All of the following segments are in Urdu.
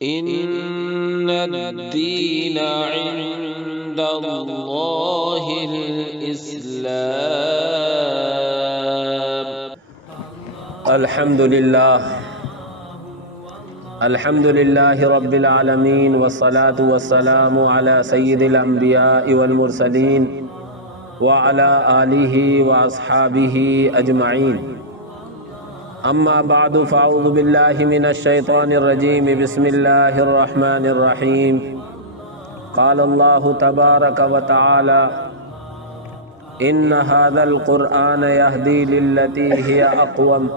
إن الدين عند الله الإسلام. الحمد لله رب العالمين، والصلاة والسلام على سيد الأنبياء والمرسلين وعلى آله وأصحابه أجمعين. أما بعد، فأعوذ بالله من الشيطان الرجيم. بسم الله الرحمن الرحيم. قال الله تبارك وتعالى: إن هذا القرآن يهدي للتي هي أقوم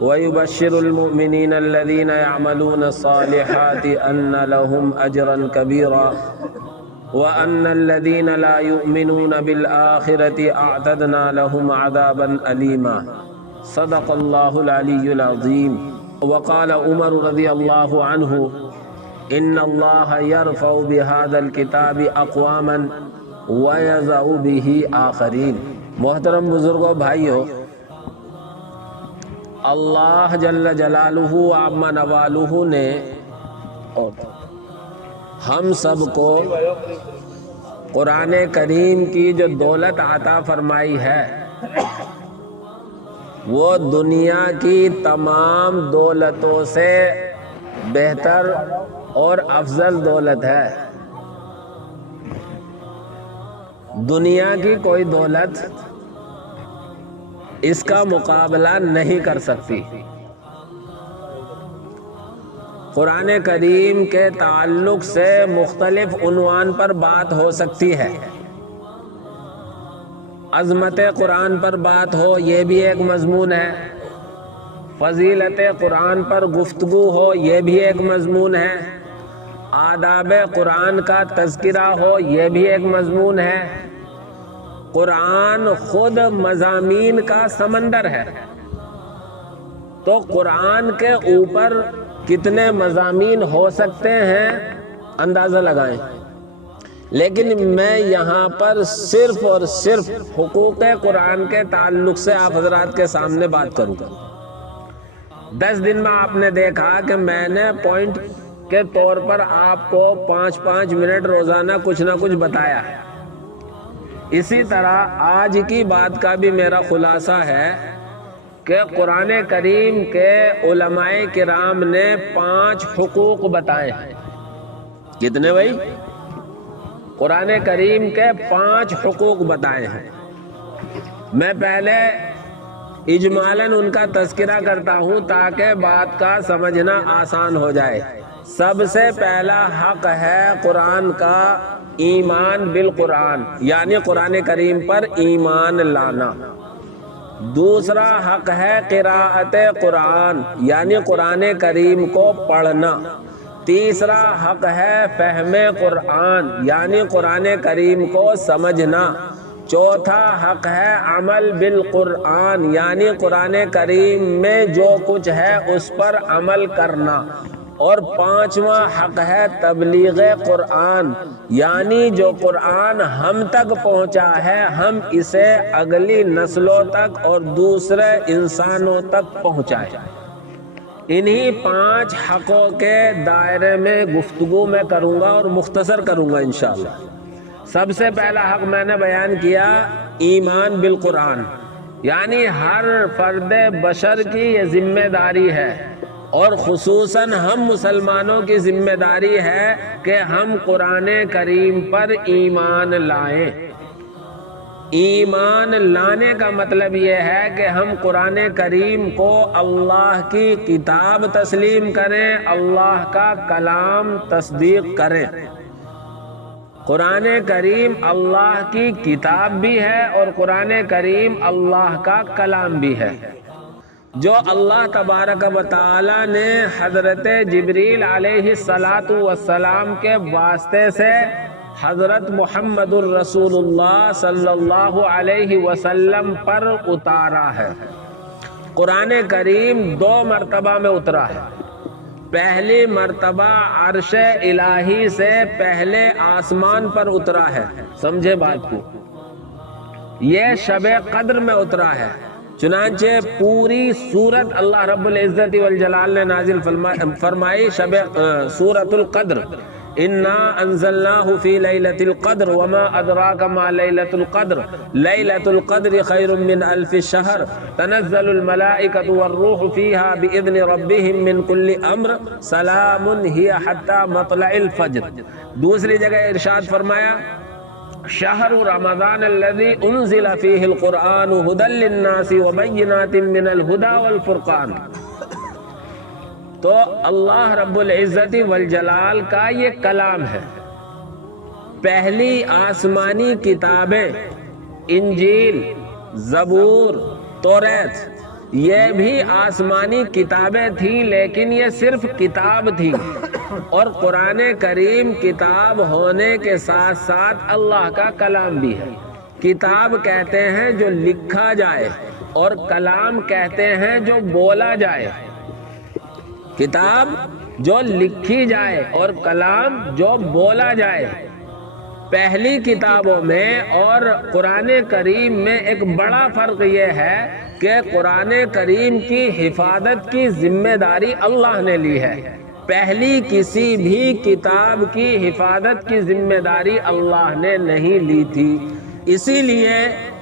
ويبشر المؤمنين الذين يعملون الصالحات أن لهم أجرا كبيرا وأن الذين لا يؤمنون بالآخرة أعتدنا لهم عذابا أليما. صدق الله العلي العظيم. وقال عمر رضي الله عنه: إن الله يرفع بهذا الكتاب أقواما ويضع به آخرين. محترم بزرگوں، بھائیو، اللہ جل جلالہ و عظم نوالہ نے ہم سب کو قرآن کریم کی جو دولت عطا فرمائی ہے وہ دنیا کی تمام دولتوں سے بہتر اور افضل دولت ہے. دنیا کی کوئی دولت اس کا مقابلہ نہیں کر سکتی. قرآن کریم کے تعلق سے مختلف عنوان پر بات ہو سکتی ہے. عظمت قرآن پر بات ہو، یہ بھی ایک مضمون ہے. فضیلت قرآن پر گفتگو ہو، یہ بھی ایک مضمون ہے. آداب قرآن کا تذکرہ ہو، یہ بھی ایک مضمون ہے. قرآن خود مضامین کا سمندر ہے، تو قرآن کے اوپر کتنے مضامین ہو سکتے ہیں اندازہ لگائیں. لیکن میں یہاں پر صرف اور صرف حقوق قرآن کے تعلق سے آپ حضرات کے سامنے بات کروں گا. 10 دن میں آپ نے دیکھا کہ میں نے پوائنٹ کے طور پر آپ کو 5-5 منٹ روزانہ کچھ نہ کچھ بتایا. اسی طرح آج کی بات کا بھی میرا خلاصہ ہے کہ قرآن کریم کے علماء کرام نے 5 حقوق بتائے. کتنے بھائی؟ قرآن کریم کے 5 حقوق بتائے ہیں. میں پہلے اجمالاً ان کا تذکرہ کرتا ہوں تاکہ بات کا سمجھنا آسان ہو جائے. سب سے پہلا حق ہے قرآن کا ایمان بالقرآن، یعنی قرآن کریم پر ایمان لانا. دوسرا حق ہے قراءت قرآن، یعنی قرآن کریم کو پڑھنا. تیسرا حق ہے فہم قرآن، یعنی قرآن کریم کو سمجھنا. چوتھا حق ہے عمل بالقرآن، یعنی قرآن کریم میں جو کچھ ہے اس پر عمل کرنا. اور 5واں حق ہے تبلیغ قرآن، یعنی جو قرآن ہم تک پہنچا ہے ہم اسے اگلی نسلوں تک اور دوسرے انسانوں تک پہنچائیں. انہی 5 حقوں کے دائرے میں گفتگو میں کروں گا اور مختصر کروں گا انشاءاللہ. سب سے پہلا حق میں نے بیان کیا ایمان بالقرآن، یعنی ہر فرد بشر کی یہ ذمہ داری ہے اور خصوصاً ہم مسلمانوں کی ذمہ داری ہے کہ ہم قرآن کریم پر ایمان لائیں. ایمان لانے کا مطلب یہ ہے کہ ہم قرآن کریم کو اللہ کی کتاب تسلیم کریں، اللہ کا کلام تصدیق کریں. قرآن کریم اللہ کی کتاب بھی ہے اور قرآن کریم اللہ کا کلام بھی ہے، جو اللہ تبارک و تعالی نے حضرت جبریل علیہ السلام کے واسطے سے حضرت محمد الرسول اللہ صلی اللہ علیہ وسلم پر اتارا ہے. قرآن کریم 2 مرتبہ میں اترا ہے. پہلی مرتبہ عرش الہی سے پہلے آسمان پر اترا ہے. سمجھے بات کو؟ یہ شب قدر میں اترا ہے. چنانچہ پوری سورت اللہ رب العزت والجلال نے نازل فرمائی شب سورۃ القدر، انا انزلناہ فی لیلۃ القدر وما ادراک ما لیلۃ القدر لیلۃ القدر خیر من الف شہر تنزل الملائکۃ والروح فیہا باذن ربہم من کل امر سلام ہی حتی مطلع الفجر۔ دوسری جگہ ارشاد فرمایا شہر رمضان الذی انزل فیہ القرآن ھدی للناس وبینات من الھدی والفرقان۔ تو اللہ رب العزت والجلال کا یہ کلام ہے۔ پہلی آسمانی کتابیں انجیل، زبور، توریت یہ بھی آسمانی کتابیں تھیں، لیکن یہ صرف کتاب تھی، اور قرآن کریم کتاب ہونے کے ساتھ ساتھ اللہ کا کلام بھی ہے۔ کتاب کہتے ہیں جو لکھا جائے، اور کلام کہتے ہیں جو بولا جائے۔ کتاب جو لکھی جائے اور کلام جو بولا جائے۔ پہلی کتابوں میں اور قرآن کریم میں ایک بڑا فرق یہ ہے کہ قرآن کریم کی حفاظت کی ذمہ داری اللہ نے لی ہے۔ پہلی کسی بھی کتاب کی حفاظت کی ذمہ داری اللہ نے نہیں لی تھی، اسی لیے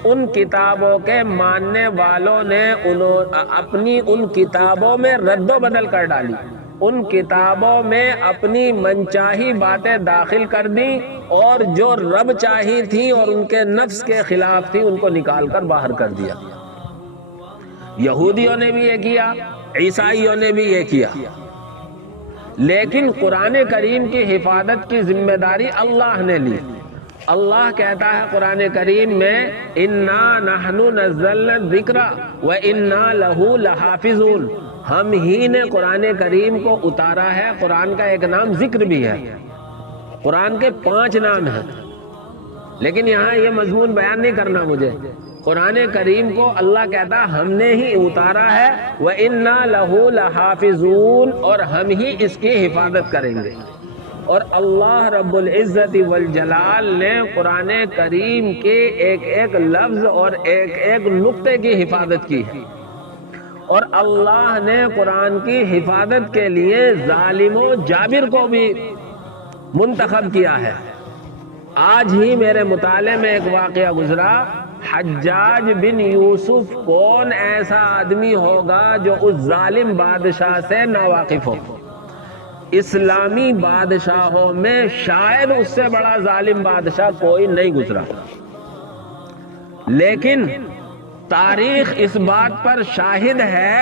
ان کتابوں کے ماننے والوں نے اپنی ان کتابوں میں رد و بدل کر ڈالی، ان کتابوں میں اپنی منچاہی باتیں داخل کر دیں، اور جو رب چاہی تھی اور ان کے نفس کے خلاف تھی ان کو نکال کر باہر کر دیا۔ یہودیوں نے بھی یہ کیا، عیسائیوں نے بھی یہ کیا، لیکن قرآن کریم کی حفاظت کی ذمہ داری اللہ نے لی۔ اللہ کہتا ہے قرآن کریم میں انا نحن نزلنا الذکر وانا لہ لحافظون، ہم ہی نے قرآن کریم کو اتارا ہے۔ قرآن کا ایک نام ذکر بھی ہے، قرآن کے 5 نام ہیں، لیکن یہاں یہ مضمون بیان نہیں کرنا مجھے۔ قرآن کریم کو اللہ کہتا ہم نے ہی اتارا ہے، وَإِنَّا لَهُ لَحَافِظُونَ، اور ہم ہی اس کی حفاظت کریں گے۔ اور اللہ رب العزت والجلال نے قرآن کریم کے ایک ایک لفظ اور ایک ایک نقطے کی حفاظت کی ہے، اور اللہ نے قرآن کی حفاظت کے لیے ظالم و جابر کو بھی منتخب کیا ہے۔ آج ہی میرے مطالعے میں ایک واقعہ گزرا، حجاج بن یوسف کون ایسا آدمی ہوگا جو اس ظالم بادشاہ سے ناواقف ہو؟ اسلامی بادشاہوں میں شاید اس سے بڑا ظالم بادشاہ کوئی نہیں گزرا، لیکن تاریخ اس بات پر شاہد ہے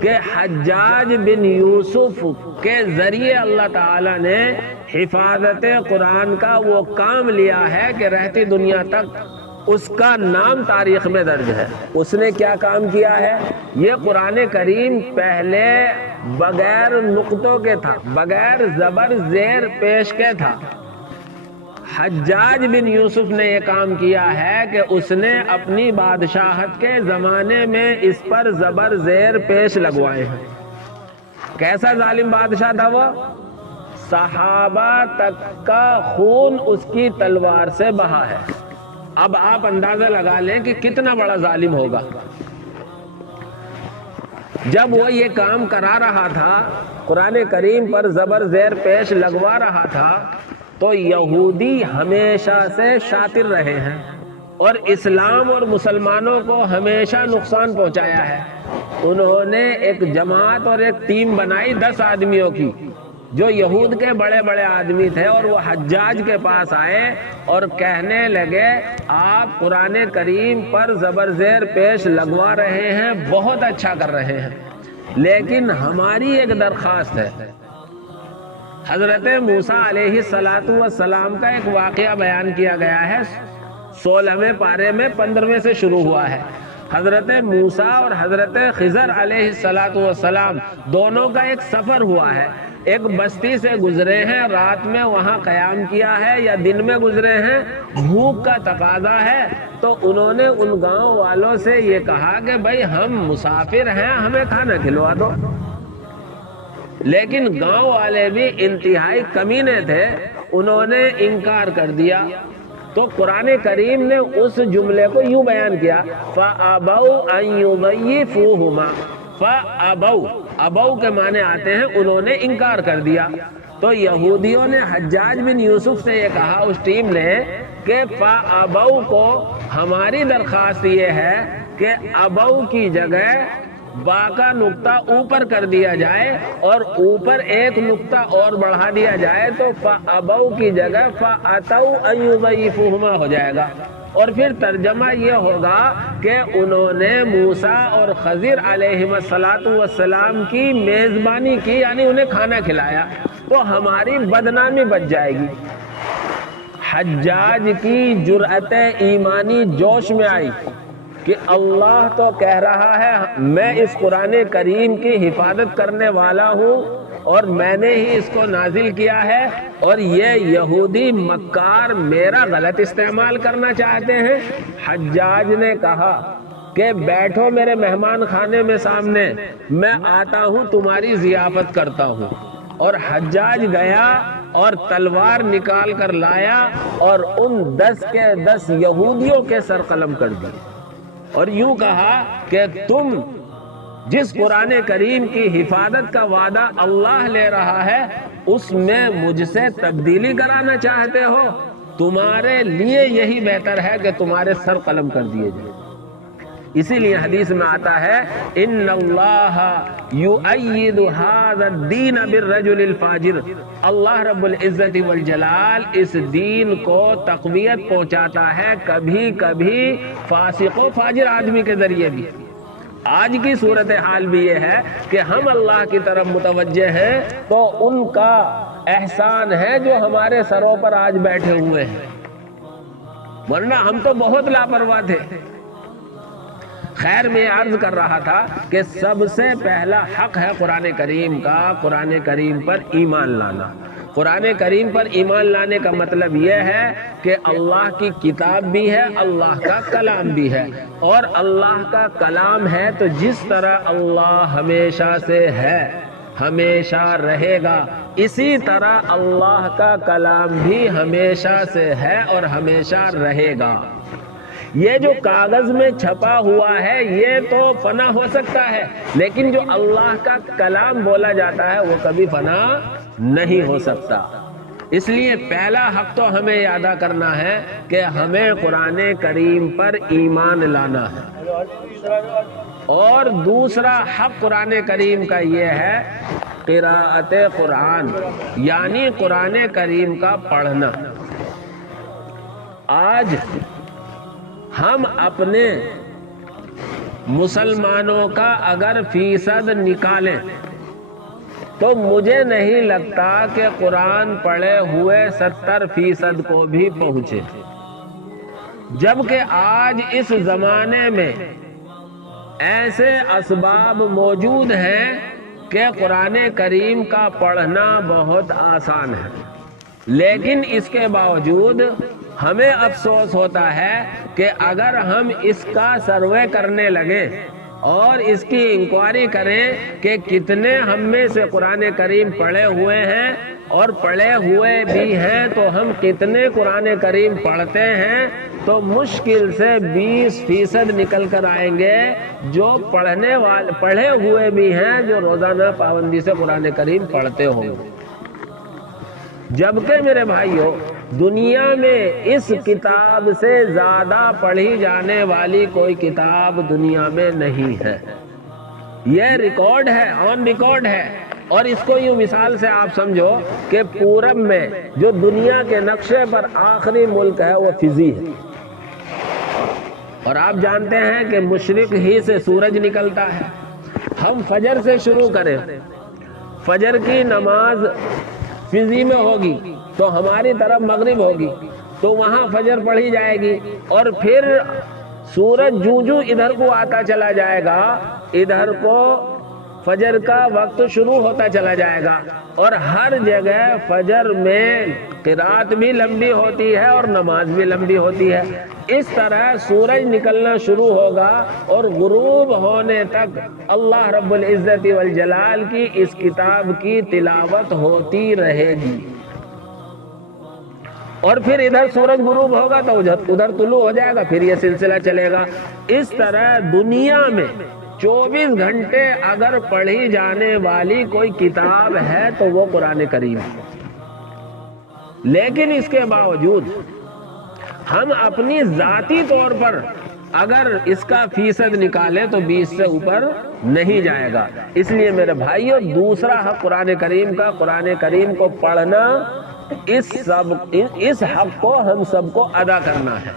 کہ حجاج بن یوسف کے ذریعے اللہ تعالی نے حفاظت قرآن کا وہ کام لیا ہے کہ رہتی دنیا تک اس کا نام تاریخ میں درج ہے۔ اس نے کیا کام کیا ہے؟ یہ قرآن کریم پہلے بغیر نقطوں کے تھا، بغیر زبر زیر پیش کے تھا۔ حجاج بن یوسف نے یہ کام کیا ہے کہ اس نے اپنی بادشاہت کے زمانے میں اس پر زبر زیر پیش لگوائے ہیں۔ کیسا ظالم بادشاہ تھا وہ؟ صحابہ تک کا خون اس کی تلوار سے بہا ہے۔ اب آپ اندازہ لگا لیں کہ کتنا بڑا ظالم ہوگا۔ جب وہ یہ کام کرا رہا تھا، قرآن کریم پر زبر زیر پیش لگوا رہا تھا، تو یہودی ہمیشہ سے شاطر رہے ہیں اور اسلام اور مسلمانوں کو ہمیشہ نقصان پہنچایا ہے۔ انہوں نے ایک جماعت اور ایک ٹیم بنائی 10 آدمیوں کی، جو یہود کے بڑے بڑے آدمی تھے، اور وہ حجاج کے پاس آئے اور کہنے لگے آپ قرآن کریم پر زبر زیر پیش لگوا رہے ہیں، بہت اچھا کر رہے ہیں، لیکن ہماری ایک درخواست ہے۔ حضرت موسیٰ علیہ السلام کا ایک واقعہ بیان کیا گیا ہے، 16ویں پارے میں 15ویں سے شروع ہوا ہے۔ حضرت موسیٰ اور حضرت خضر علیہ السلام دونوں کا ایک سفر ہوا ہے۔ ایک بستی سے گزرے ہیں، رات میں وہاں قیام کیا ہے، یا دن میں گزرے ہیں، بھوک کا تقاضا ہے، تو انہوں نے ان گاؤں والوں سے یہ کہا کہ بھائی ہم مسافر ہیں، ہمیں کھانا کھلوا دو۔ لیکن گاؤں والے بھی انتہائی کمینے تھے، انہوں نے انکار کر دیا۔ تو قرآن کریم نے اس جملے کو یوں بیان کیا فَأَبَوْا أَن يُضَيِّفُوهُمَا فَأَبَوْا، ابو کے معنی آتے ہیں انہوں نے انکار کر دیا۔ تو یہودیوں نے حجاج بن یوسف سے یہ کہا اس ٹیم نے کہ فَأَبَوْا کو ہماری درخواست یہ ہے کہ ابو کی جگہ با کا نقطہ اوپر کر دیا جائے اور اوپر ایک نقطہ اور بڑھا دیا جائے تو فَأَبَوْا کی جگہ فَأَتَوْا أَن يُضَيِّفُوهُمَا ہو جائے گا، اور پھر ترجمہ یہ ہوگا کہ انہوں نے موسیٰ اور خضر علیہم السلام کی میزبانی کی، یعنی انہیں کھانا کھلایا، تو ہماری بدنامی بچ جائے گی۔ حجاج کی جرأت ایمانی جوش میں آئی کہ اللہ تو کہہ رہا ہے میں اس قرآن کریم کی حفاظت کرنے والا ہوں اور میں نے ہی اس کو نازل کیا ہے، اور یہ یہودی مکار میرا غلط استعمال کرنا چاہتے ہیں۔ حجاج نے کہا کہ بیٹھو میرے مہمان خانے میں سامنے، میں آتا ہوں تمہاری ضیافت کرتا ہوں۔ اور حجاج گیا اور تلوار نکال کر لایا اور ان 10 کے 10 یہودیوں کے سر قلم کر دی، اور یوں کہا کہ تم جس قرآن کریم کی حفاظت کا وعدہ اللہ لے رہا ہے اس میں مجھ سے تبدیلی کرانا چاہتے ہو، تمہارے لیے یہی بہتر ہے کہ تمہارے سر قلم کر دیے جائیں۔ اسی لیے حدیث میں آتا ہے ان اللہ یؤید ھذا الدین بالرجل الفاجر، اللہ رب العزت والجلال اس دین کو تقویت پہنچاتا ہے کبھی کبھی فاسق و فاجر آدمی کے ذریعے بھی۔ آج کی صورتحال بھی یہ ہے کہ ہم اللہ کی طرف متوجہ ہیں تو ان کا احسان ہے جو ہمارے سروں پر آج بیٹھے ہوئے ہیں، ورنہ ہم تو بہت لاپرواہ تھے۔ خیر میں عرض کر رہا تھا کہ سب سے پہلا حق ہے قرآن کریم کا، قرآن کریم پر ایمان لانا۔ قرآن کریم پر ایمان لانے کا مطلب یہ ہے کہ اللہ کی کتاب بھی ہے، اللہ کا کلام بھی ہے، اور اللہ کا کلام ہے تو جس طرح اللہ ہمیشہ سے ہے ہمیشہ رہے گا، اسی طرح اللہ کا کلام بھی ہمیشہ سے ہے اور ہمیشہ رہے گا۔ یہ جو کاغذ میں چھپا ہوا ہے یہ تو فنا ہو سکتا ہے، لیکن جو اللہ کا کلام بولا جاتا ہے وہ کبھی فنا نہیں ہو سکتا۔ اس لیے پہلا حق تو ہمیں ادا کرنا ہے کہ ہمیں قرآن کریم پر ایمان لانا ہے، اور دوسرا حق قرآن کریم کا یہ ہے قراءت قرآن، یعنی قرآن کریم کا پڑھنا۔ آج ہم اپنے مسلمانوں کا اگر فیصد نکالیں تو مجھے نہیں لگتا کہ قرآن پڑھے ہوئے 70% کو بھی پہنچے، جبکہ آج اس زمانے میں ایسے اسباب موجود ہیں کہ قرآن کریم کا پڑھنا بہت آسان ہے، لیکن اس کے باوجود ہمیں افسوس ہوتا ہے کہ اگر ہم اس کا سروے کرنے لگیں اور اس کی انکوائری کریں کہ کتنے ہم میں سے قرآن کریم پڑھے ہوئے ہیں اور پڑھے ہوئے بھی ہیں تو ہم کتنے قرآن کریم پڑھتے ہیں، تو مشکل سے 20% نکل کر آئیں گے جو پڑھے ہوئے بھی ہیں جو روزانہ پابندی سے قرآن کریم پڑھتے ہوں گے۔ جبکہ میرے بھائیوں دنیا میں اس کتاب سے زیادہ پڑھی جانے والی کوئی کتاب دنیا میں نہیں ہے، یہ ریکارڈ ہے، آن ریکارڈ ہے۔ اور اس کو یوں مثال سے آپ سمجھو کہ پورب میں جو دنیا کے نقشے پر آخری ملک ہے وہ فجی ہے، اور آپ جانتے ہیں کہ مشرق ہی سے سورج نکلتا ہے۔ ہم فجر سے شروع کریں، فجر کی نماز فجی میں ہوگی تو ہماری طرف مغرب ہوگی، تو وہاں فجر پڑھی جائے گی، اور پھر سورج جوں جوں ادھر کو آتا چلا جائے گا ادھر کو فجر کا وقت شروع ہوتا چلا جائے گا، اور ہر جگہ فجر میں قرات بھی لمبی ہوتی ہے اور نماز بھی لمبی ہوتی ہے۔ اس طرح سورج نکلنا شروع ہوگا اور غروب ہونے تک اللہ رب العزت والجلال کی اس کتاب کی تلاوت ہوتی رہے گی، اور پھر ادھر سورج غروب ہوگا تو ادھر طلوع ہو جائے گا، پھر یہ سلسلہ چلے گا۔ اس طرح دنیا میں 24 گھنٹے اگر پڑھی جانے والی کوئی کتاب ہے تو وہ قرآن کریم ہے۔ لیکن اس کے باوجود ہم اپنی ذاتی طور پر اگر اس کا فیصد نکالے تو 20 سے اوپر نہیں جائے گا۔ اس لیے میرے بھائیوں، دوسرا حق قرآن کریم کا، قرآن کریم کو پڑھنا، اس حق کو ہم سب کو ادا کرنا ہے۔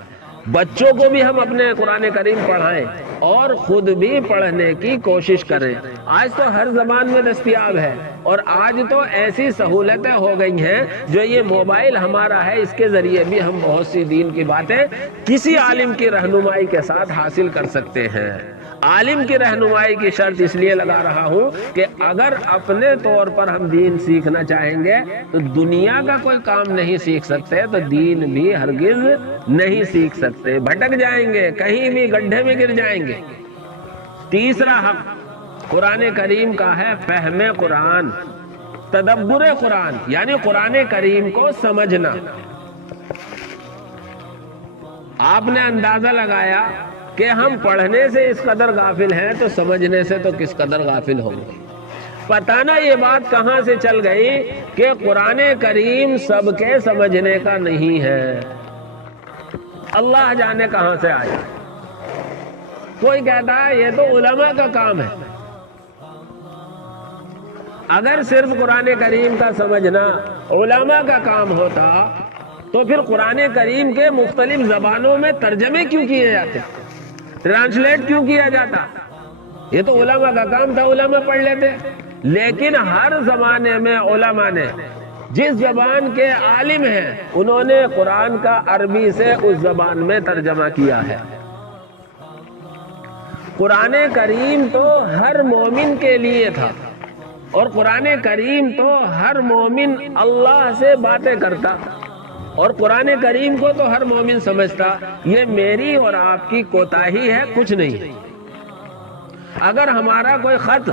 بچوں کو بھی ہم اپنے قرآن کریم پڑھائیں اور خود بھی پڑھنے کی کوشش کریں۔ آج تو ہر زبان میں دستیاب ہے، اور آج تو ایسی سہولتیں ہو گئی ہیں جو یہ موبائل ہمارا ہے، اس کے ذریعے بھی ہم بہت سی دین کی باتیں کسی عالم کی رہنمائی کے ساتھ حاصل کر سکتے ہیں۔ عالم کی رہنمائی کی شرط اس لیے لگا رہا ہوں کہ اگر اپنے طور پر ہم دین سیکھنا چاہیں گے تو دنیا کا کوئی کام نہیں سیکھ سکتے، تو دین بھی ہرگز نہیں سیکھ سکتے، بھٹک جائیں گے، کہیں بھی گڈھے میں گر جائیں گے۔ تیسرا حق قرآن کریم کا ہے فہم قرآن، تدبر قرآن، یعنی قرآن کریم کو سمجھنا۔ آپ نے اندازہ لگایا کہ ہم پڑھنے سے اس قدر غافل ہیں تو سمجھنے سے تو کس قدر غافل ہوں گے۔ پتہ نہ یہ بات کہاں سے چل گئی کہ قرآن کریم سب کے سمجھنے کا نہیں ہے، اللہ جانے کہاں سے آیا۔ کوئی کہتا ہے یہ تو علماء کا کام ہے۔ اگر صرف قرآن کریم کا سمجھنا علماء کا کام ہوتا تو پھر قرآن کریم کے مختلف زبانوں میں ترجمے کیوں کیے جاتے، ٹرانسلیٹ کیوں کیا جاتا؟ یہ تو علماء کا کام تھا، علماء پڑھ لیتے۔ لیکن ہر زمانے میں علماء نے جس زبان کے عالم ہیں انہوں نے قرآن کا عربی سے اس زبان میں ترجمہ کیا ہے۔ قرآن کریم تو ہر مومن کے لیے تھا، اور قرآن کریم تو ہر مومن اللہ سے باتیں کرتا، اور قرآن کریم کو تو ہر مومن سمجھتا۔ یہ میری اور آپ کی کوتاہی ہے، کچھ نہیں۔ اگر ہمارا کوئی خط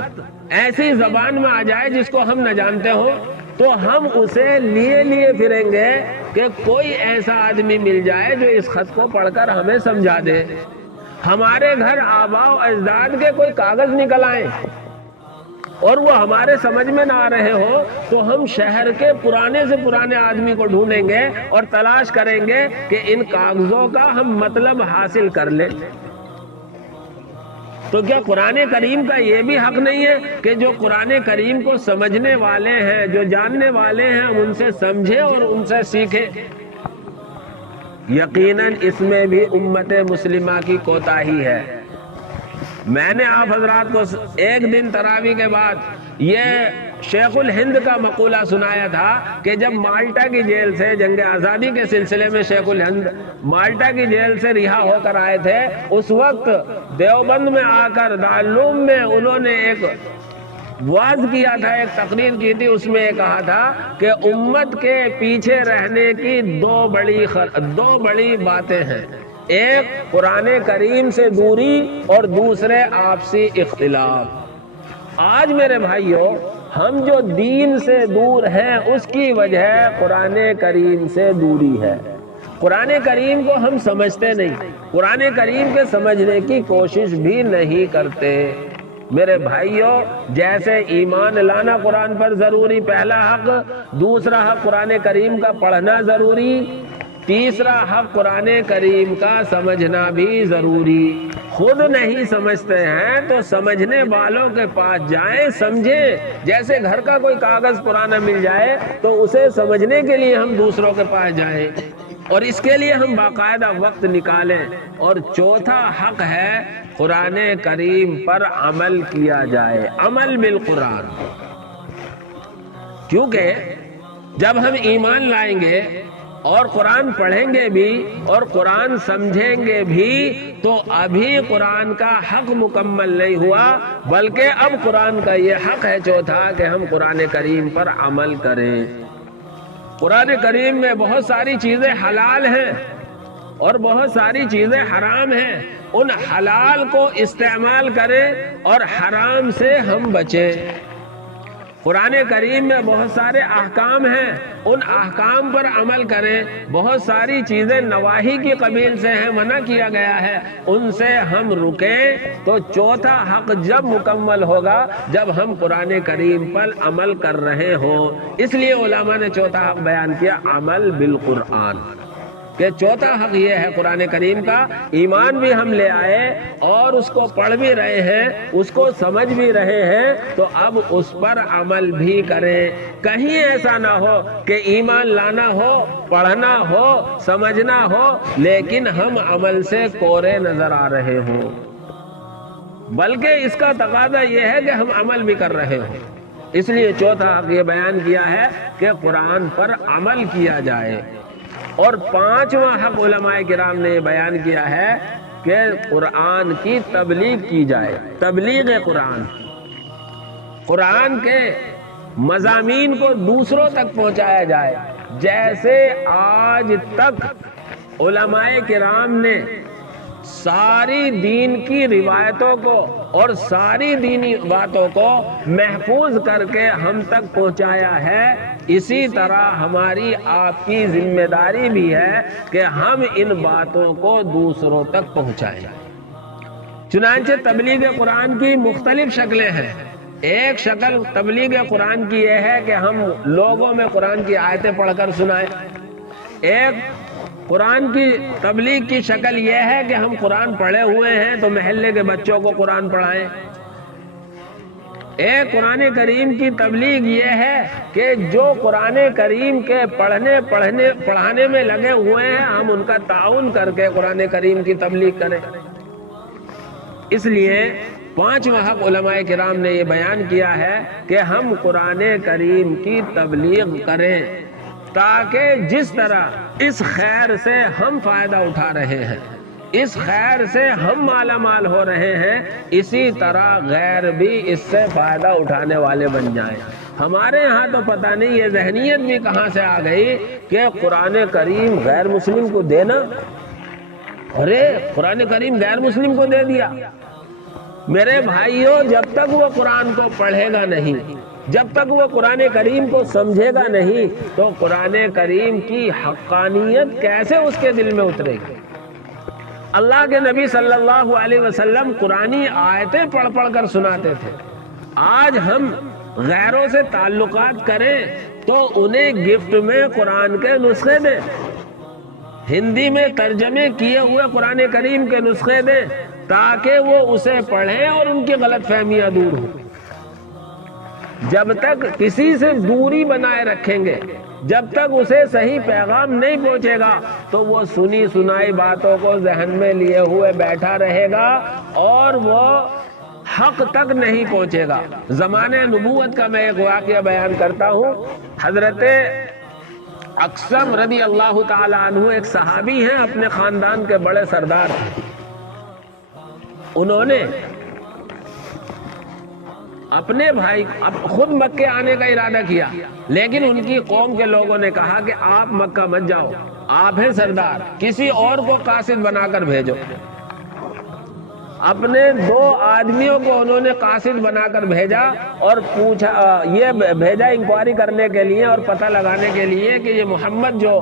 ایسی زبان میں آ جائے جس کو ہم نہ جانتے ہو تو ہم اسے لیے پھریں گے کہ کوئی ایسا آدمی مل جائے جو اس خط کو پڑھ کر ہمیں سمجھا دے۔ ہمارے گھر آباء و اجداد کے کوئی کاغذ نکل آئیں اور وہ ہمارے سمجھ میں نہ آ رہے ہو تو ہم شہر کے پرانے سے پرانے آدمی کو ڈھونڈیں گے اور تلاش کریں گے کہ ان کاغذوں کا ہم مطلب حاصل کر لیں۔ تو کیا قرآن کریم کا یہ بھی حق نہیں ہے کہ جو قرآن کریم کو سمجھنے والے ہیں، جو جاننے والے ہیں، ہم ان سے سمجھیں اور ان سے سیکھیں؟ یقیناً اس میں بھی امت مسلمہ کی کوتاہی ہے۔ میں نے آپ حضرات کو ایک دن تراویح کے بعد یہ شیخ الہند کا مقولہ سنایا تھا کہ جب مالٹا کی جیل سے جنگ آزادی کے سلسلے میں شیخ الہند مالٹا کی جیل سے رہا ہو کر آئے تھے، اس وقت دیوبند میں آ کر دارالعلوم میں انہوں نے ایک وعظ کیا تھا، ایک تقریر کی تھی۔ اس میں یہ کہا تھا کہ امت کے پیچھے رہنے کی دو بڑی باتیں ہیں، ایک قرآن کریم سے دوری اور دوسرے آپسی اختلاف۔ آج میرے بھائیوں، ہم جو دین سے دور ہیں اس کی وجہ قرآن کریم سے دوری ہے۔ قرآن کریم کو ہم سمجھتے نہیں، قرآن کریم کے سمجھنے کی کوشش بھی نہیں کرتے۔ میرے بھائیوں، جیسے ایمان لانا قرآن پر ضروری، پہلا حق، دوسرا حق قرآن کریم کا پڑھنا ضروری، تیسرا حق قرآن کریم کا سمجھنا بھی ضروری۔ خود نہیں سمجھتے ہیں تو سمجھنے والوں کے پاس جائیں، سمجھیں۔ جیسے گھر کا کوئی کاغذ پرانا مل جائے تو اسے سمجھنے کے لیے ہم دوسروں کے پاس جائیں، اور اس کے لیے ہم باقاعدہ وقت نکالیں۔ اور چوتھا حق ہے قرآن کریم پر عمل کیا جائے، عمل بالقرآن۔ کیونکہ جب ہم ایمان لائیں گے اور قرآن پڑھیں گے بھی اور قرآن سمجھیں گے بھی تو ابھی قرآن کا حق مکمل نہیں ہوا، بلکہ اب قرآن کا یہ حق ہے چوتھا کہ ہم قرآن کریم پر عمل کریں۔ قرآن کریم میں بہت ساری چیزیں حلال ہیں اور بہت ساری چیزیں حرام ہیں، ان حلال کو استعمال کریں اور حرام سے ہم بچیں۔ قرآن کریم میں بہت سارے احکام ہیں، ان احکام پر عمل کریں۔ بہت ساری چیزیں نواہی کی قبیل سے ہیں، منع کیا گیا ہے، ان سے ہم رکیں تو چوتھا حق جب مکمل ہوگا جب ہم قرآن کریم پر عمل کر رہے ہوں۔ اس لیے علماء نے چوتھا حق بیان کیا، عمل بالقرآن، کہ چوتھا حق یہ ہے قرآن کریم کا، ایمان بھی ہم لے آئے اور اس کو پڑھ بھی رہے ہیں، اس کو سمجھ بھی رہے ہیں، تو اب اس پر عمل بھی کریں۔ کہیں ایسا نہ ہو کہ ایمان لانا ہو، پڑھنا ہو، سمجھنا ہو، لیکن ہم عمل سے کورے نظر آ رہے ہوں، بلکہ اس کا تقاضا یہ ہے کہ ہم عمل بھی کر رہے ہوں۔ اس لیے چوتھا حق یہ بیان کیا ہے کہ قرآن پر عمل کیا جائے۔ اور پانچواں حق علماء کرام نے یہ بیان کیا ہے کہ قرآن کی تبلیغ کی جائے۔ تبلیغ قرآن، قرآن کے مضامین کو دوسروں تک پہنچایا جائے۔ جیسے آج تک علماء کرام نے ساری دین کی روایتوں کو اور ساری دینی باتوں کو محفوظ کر کے ہم تک پہنچایا ہے، اسی طرح ہماری آپ کی ذمہ داری بھی ہے کہ ہم ان باتوں کو دوسروں تک پہنچائیں۔ چنانچہ تبلیغ قرآن کی مختلف شکلیں ہیں۔ ایک شکل تبلیغ قرآن کی یہ ہے کہ ہم لوگوں میں قرآن کی آیتیں پڑھ کر سنائیں۔ ایک قرآن کی تبلیغ کی شکل یہ ہے کہ ہم قرآن پڑھے ہوئے ہیں تو محلے کے بچوں کو قرآن پڑھائیں۔ ایک قرآن کریم کی تبلیغ یہ ہے کہ جو قرآن کریم کے پڑھانے میں لگے ہوئے ہیں ہم ان کا تعاون کر کے قرآن کریم کی تبلیغ کریں۔ اس لیے پانچواں حق علماء کرام نے یہ بیان کیا ہے کہ ہم قرآن کریم کی تبلیغ کریں، تاکہ جس طرح اس خیر سے ہم فائدہ اٹھا رہے ہیں، اس خیر سے ہم مالا مال ہو رہے ہیں، اسی طرح غیر بھی اس سے فائدہ اٹھانے والے بن جائیں۔ ہمارے ہاں تو پتہ نہیں یہ ذہنیت بھی کہاں سے آ گئی کہ قرآن کریم غیر مسلم کو دینا، ارے قرآن کریم غیر مسلم کو دے دیا۔ میرے بھائیوں، جب تک وہ قرآن کو پڑھے گا نہیں، جب تک وہ قرآن کریم کو سمجھے گا نہیں، تو قرآن کریم کی حقانیت کیسے اس کے دل میں اترے گی؟ اللہ کے نبی صلی اللہ علیہ وسلم قرآنی آیتیں پڑھ پڑھ کر سناتے تھے۔ آج ہم غیروں سے تعلقات کریں تو انہیں گفٹ میں قرآن کے نسخے دیں، ہندی میں ترجمے کیے ہوئے قرآن کریم کے نسخے دیں تاکہ وہ اسے پڑھیں اور ان کی غلط فہمیاں دور ہوں۔ جب تک کسی سے دوری بنائے رکھیں گے، جب تک اسے صحیح پیغام نہیں پہنچے گا تو وہ سنی سنائی باتوں کو ذہن میں لیے ہوئے بیٹھا رہے گا اور وہ حق تک نہیں پہنچے گا۔ زمانہ نبوت کا میں ایک واقعہ بیان کرتا ہوں۔ حضرت اقسم رضی اللہ تعالی عنہ ایک صحابی ہیں، اپنے خاندان کے بڑے سردار ہیں۔ انہوں نے اپنے بھائی خود مکے آنے کا ارادہ کیا، لیکن ان کی قوم کے لوگوں نے کہا کہ آپ مکہ مت جاؤ، آپ ہیں سردار، کسی اور کو قاصد بنا کر بھیجو۔ اپنے 2 آدمیوں کو انہوں نے قاصد بنا کر بھیجا اور پوچھا، یہ بھیجا انکوائری کرنے کے لیے اور پتہ لگانے کے لیے کہ یہ محمد جو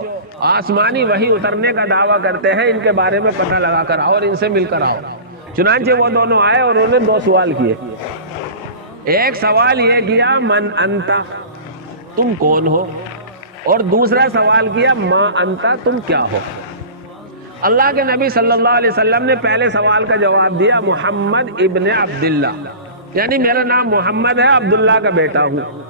آسمانی وحی اترنے کا دعویٰ کرتے ہیں ان کے بارے میں پتہ لگا کر آؤ اور ان سے مل کر آؤ۔ چنانچہ وہ دونوں آئے اور انہوں نے 2 سوال کیے۔ ایک سوال یہ کیا، من انتا، تم کون ہو؟ اور دوسرا سوال کیا، ما انتا، تم کیا ہو؟ اللہ کے نبی صلی اللہ علیہ وسلم نے پہلے سوال کا جواب دیا، محمد ابن عبداللہ، یعنی میرا نام محمد ہے، عبداللہ کا بیٹا ہوں۔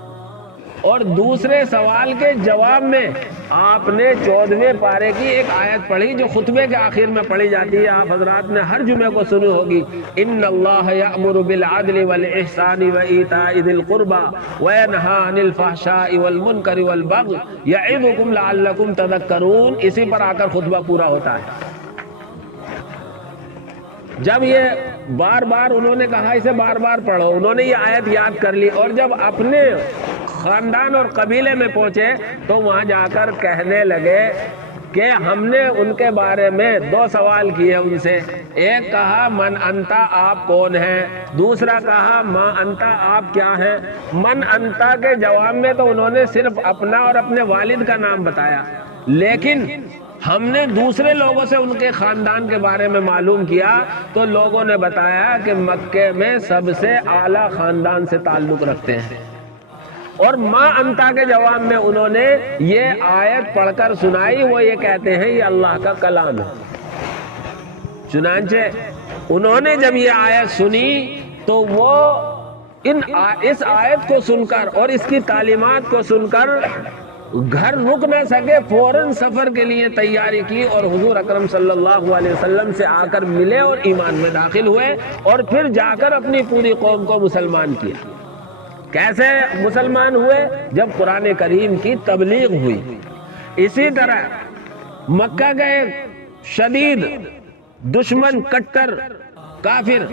اور دوسرے سوال کے جواب میں آپ نے 14ویں پارے کی ایک آیت پڑھی جو خطبے کے آخر میں پڑھی جاتی ہے، آپ حضرات نے ہر جمعے کو سنی ہوگی، ان اللہ یأمر بالعدل والاحسان وایتاء ذی القربى وینہی عن الفحشاء والمنکر والبغی یعظکم لعلکم تذکرون۔ اسی پر آ کر خطبہ پورا ہوتا ہے۔ جب یہ بار بار انہوں نے کہا اسے بار بار پڑھو، انہوں نے یہ آیت یاد کر لی اور جب اپنے خاندان اور قبیلے میں پہنچے تو وہاں جا کر کہنے لگے کہ ہم نے ان کے بارے میں 2 سوال کیے ان سے. ایک کہا من انتا، آپ کون ہیں؟ دوسرا کہا ما انتا، آپ کیا ہیں؟ من انتا کے جواب میں تو انہوں نے صرف اپنا اور اپنے والد کا نام بتایا، لیکن ہم نے دوسرے لوگوں سے ان کے خاندان کے بارے میں معلوم کیا تو لوگوں نے بتایا کہ مکے میں سب سے اعلیٰ خاندان سے تعلق رکھتے ہیں. اور ما انتا کے جواب میں انہوں نے یہ آیت پڑھ کر سنائی. وہ یہ کہتے ہیں یہ اللہ کا کلام ہے. چنانچہ انہوں نے جب یہ آیت سنی تو وہ اس آیت کو سن کر اور اس کی تعلیمات کو سن کر گھر رک نہ سکے، فوراً سفر کے لیے تیاری کی اور حضور اکرم صلی اللہ علیہ وسلم سے آ کر ملے اور ایمان میں داخل ہوئے، اور پھر جا کر اپنی پوری قوم کو مسلمان کیا. کیسے مسلمان ہوئے؟ جب قرآن کریم کی تبلیغ ہوئی. اسی طرح مکہ کا ایک شدید دشمن کٹر کافر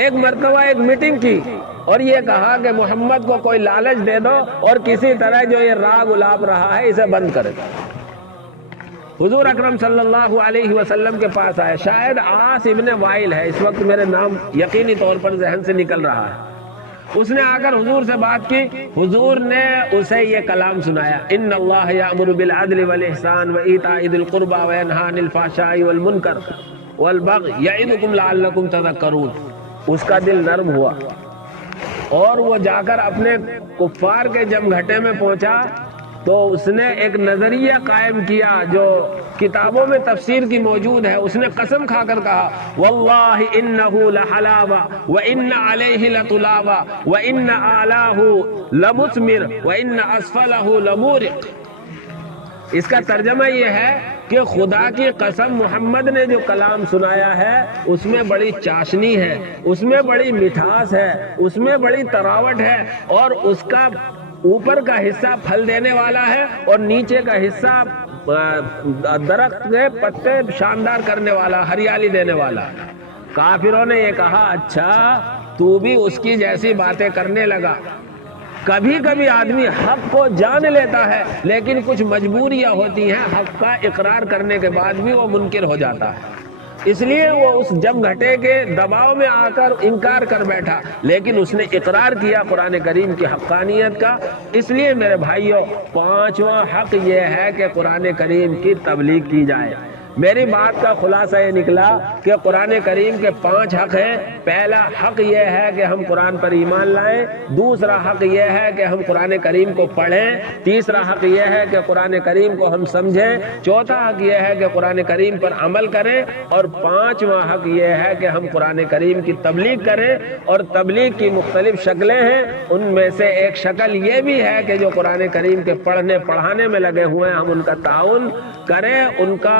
ایک مرتبہ ایک میٹنگ کی اور یہ کہا کہ محمد کو کوئی لالچ دے دو اور کسی طرح جو یہ راگ الاپ رہا ہے اسے بند کرے. حضور اکرم صلی اللہ علیہ وسلم کے پاس آئے. شاید عاص ابن وائل ہے، اس وقت میرے نام یقینی طور پر ذہن سے نکل رہا ہے. اس نے آ کر حضور سے بات کی. حضور نے اسے یہ کلام سنایا، ان اللہ یأمر بالعدل والاحسان وایتاء ذی القربى وینہی عن الفحشاء والمنکر والبغی یعظکم لعلکم تذکرون. اس کا دل نرم ہوا اور وہ جا کر اپنے کفار کے جمگھٹے میں پہنچا تو اس نے ایک نظریہ قائم کیا جو کتابوں میں تفسیر کی موجود ہے. اس نے قسم کھا کر کہا واللہ انہ لحلاوہ وان علیہ لطلاوہ وان اعلاہ لمثمر وان اسفلہ لمورق. اس کا ترجمہ یہ ہے کہ خدا کی قسم محمد نے جو کلام سنایا ہے اس میں بڑی چاشنی ہے، اس میں بڑی مٹھاس ہے، اس میں بڑی تراوٹ ہے، اور اس کا اوپر کا حصہ پھل دینے والا ہے اور نیچے کا حصہ درخت کے پتے شاندار کرنے والا، ہریالی دینے والا. کافروں نے یہ کہا اچھا تو بھی اس کی جیسی باتیں کرنے لگا. کبھی کبھی آدمی حق کو جان لیتا ہے لیکن کچھ مجبوریاں ہوتی ہیں، حق کا اقرار کرنے کے بعد بھی وہ منکر ہو جاتا ہے. اس لیے وہ اس جمگھٹے کے دباؤ میں آ کر انکار کر بیٹھا، لیکن اس نے اقرار کیا قرآن کریم کی حقانیت کا. اس لیے میرے بھائیوں، 5واں حق یہ ہے کہ قرآن کریم کی تبلیغ کی جائے. میری بات کا خلاصہ یہ نکلا کہ قرآن کریم کے 5 حق ہیں. پہلا حق یہ ہے کہ ہم قرآن پر ایمان لائیں. دوسرا حق یہ ہے کہ ہم قرآن کریم کو پڑھیں. تیسرا حق یہ ہے کہ قرآن کریم کو ہم سمجھیں. چوتھا حق یہ ہے کہ قرآن کریم پر عمل کریں. اور 5واں حق یہ ہے کہ ہم قرآن کریم کی تبلیغ کریں. اور تبلیغ کی مختلف شکلیں ہیں، ان میں سے ایک شکل یہ بھی ہے کہ جو قرآن کریم کے پڑھنے پڑھانے میں لگے ہوئے ہیں ہم ان کا تعاون کریں، ان کا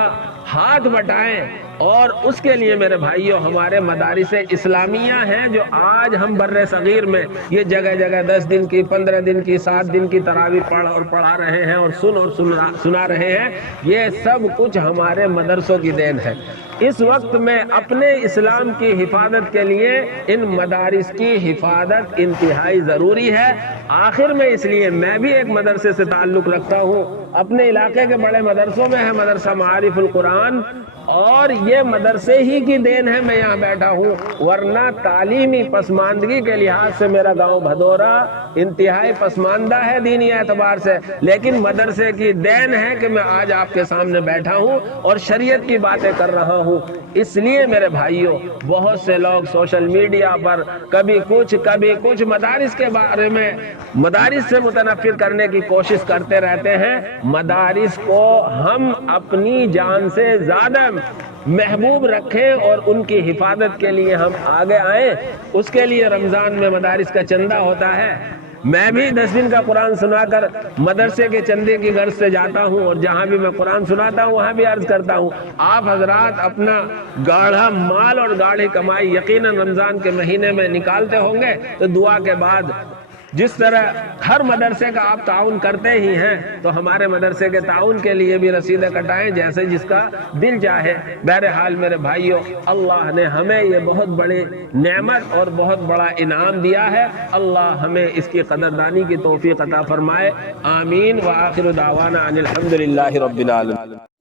ہاتھ بٹائیں. اور اس کے لیے میرے بھائیوں ہمارے مدارس اسلامیہ ہیں جو آج ہم بر صغیر میں یہ جگہ جگہ 10 دن کی 15 دن کی 7 دن کی تراویح پڑھ اور پڑھا رہے ہیں اور سنا رہے ہیں. یہ سب کچھ ہمارے مدرسوں کی دین ہے. اس وقت میں اپنے اسلام کی حفاظت کے لیے ان مدارس کی حفاظت انتہائی ضروری ہے. آخر میں اس لیے میں بھی ایک مدرسے سے تعلق رکھتا ہوں. اپنے علاقے کے بڑے مدرسوں میں ہے مدرسہ معارف القرآن، اور یہ مدرسے ہی کی دین ہے میں یہاں بیٹھا ہوں. ورنہ تعلیمی پسماندگی کے لحاظ سے میرا گاؤں بھدورا انتہائی پسماندہ ہے دینی اعتبار سے، لیکن مدرسے کی دین ہے کہ میں آج آپ کے سامنے بیٹھا ہوں اور شریعت کی باتیں کر رہا ہوں. اس لیے میرے بھائیوں بہت سے لوگ سوشل میڈیا پر کبھی کچھ مدارس کے بارے میں مدارس سے متنفر کرنے کی کوشش کرتے رہتے ہیں. مدارس کو ہم اپنی جان سے زیادہ محبوب رکھیں اور ان کی حفاظت کے لیے ہم آگے آئیں. اس کے لیے رمضان میں مدارس کا چندہ ہوتا ہے. میں بھی 10 دن کا قرآن سنا کر مدرسے کے چندے کی غرض سے جاتا ہوں، اور جہاں بھی میں قرآن سناتا ہوں وہاں بھی عرض کرتا ہوں آپ حضرات اپنا گاڑھا مال اور گاڑھی کمائی یقیناً رمضان کے مہینے میں نکالتے ہوں گے، تو دعا کے بعد جس طرح ہر مدرسے کا آپ تعاون کرتے ہی ہیں تو ہمارے مدرسے کے تعاون کے لیے بھی رسیدیں کٹائیں جیسے جس کا دل چاہے۔ بہرحال میرے بھائیوں، اللہ نے ہمیں یہ بہت بڑی نعمت اور بہت بڑا انعام دیا ہے، اللہ ہمیں اس کی قدردانی کی توفیق عطا فرمائے، آمین۔ وآخر دعوانا ان الحمدللہ رب العالمین۔